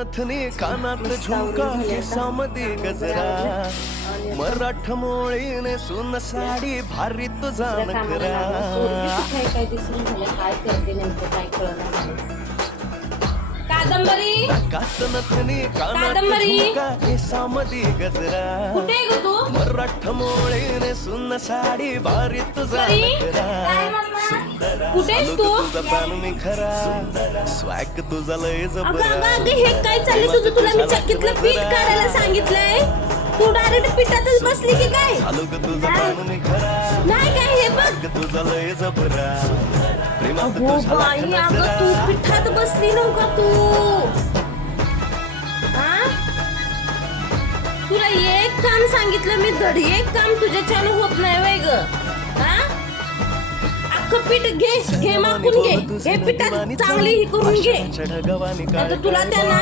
नथनी कानात झुमका केसामध्ये गजरा मराठमोळीने सुन साडी भारी तुझा नखरा कादंबरी कात नथनी कानात झुमका केसामध्ये गजरा मराठमोळीने सुन साडी भारी तुझा नखरा कुठेस तू? मी खरा स्वॅग तुझा लय जबरा हे काय चाललंय तुझं? तुला मी चक्कीतलं पीठ काढायला सांगितलंय, तू डायरेक्ट पिठातच बसली की काय? चालू ग तुझा पान मी खरा नाही काय हे बघ. स्वॅग तुझा लय जबरा प्रेमात अगो तुझ्या बाई, लाख अगं तू नजरा पिठात बसली नव्हता तू. हा? तुला एक काम सांगितलं मी, धड एक काम तुझ्याच्यानं होत नाही वय ग. हा? अख्खं पीठ घे मागून घे पिठात चांगली ही करून घे. आकाशाच्या ढगावानी आता तुला त्या ना